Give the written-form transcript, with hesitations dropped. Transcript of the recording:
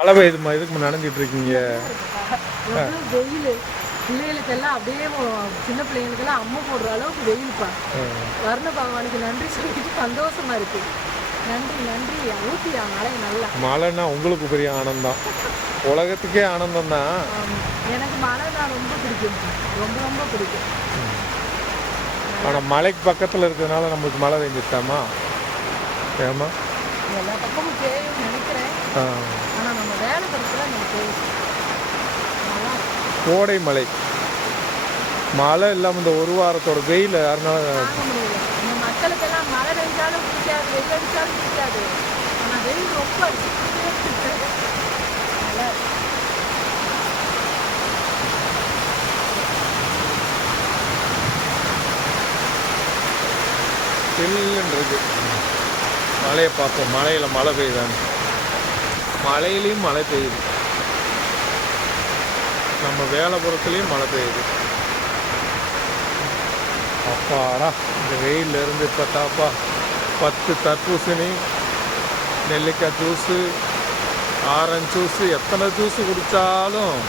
மழை பெய்யுதுமா, இதுக்கு நனைஞ்சிட்டு இருக்கீங்க? வெயில் பிள்ளைகளுக்கெல்லாம் அப்படியே சின்ன பிள்ளைங்களுக்கெல்லாம் அம்மா போடுற அளவுக்கு வெயில்ப்பா. வர்ண பகவானுக்கு நன்றி சொல்லிட்டு சந்தோஷமா இருக்கு. நன்றி நன்றி. ஊட்டியா மழை நல்லா. மழைன்னா உங்களுக்கு பெரிய ஆனந்தம், உலகத்துக்கே ஆனந்தம் தான். எனக்கு மழை தான் ரொம்ப பிடிக்கும், ரொம்ப ரொம்ப பிடிக்கும். ஆனால் மலைக்கு பக்கத்தில் இருக்கிறதுனால நம்மளுக்கு மழை பெஞ்சிட்டாமா? ஏமா எல்லா பக்கமும் பெய்யும் நினைக்கிறேன். ஆனால் நம்ம வேலை பக்கத்தில் நம்ம பெய்யும். கோடை மழை, மழை இல்லாமல் இந்த ஒரு வாரத்தோட வெயில் யாருனால தாங்க முடியல. இந்த மக்களுக்கெல்லாம் மழை பெஞ்சாலும் பிடிக்காது, வெயில் அடித்தாலும் பிடிக்காது. ஆனால் வெயில் ரொம்ப நல்லா சில்லுன்னு இருக்கு. மழையை பார்ப்போம், மழையில் மழை பெய்யுதான்னு. மழையிலையும் மழை பெய்யுது, நம்ம வேலைப்புறத்துலேயும் மழை பெய்யுது. அப்பாடா, இந்த வெயிலில் இருந்து பார்த்தாப்பா 10 தர்பூசணி, நெல்லிக்காய் ஜூஸு, ஆரஞ்சு ஜூஸு, எத்தனை ஜூஸு குடித்தாலும்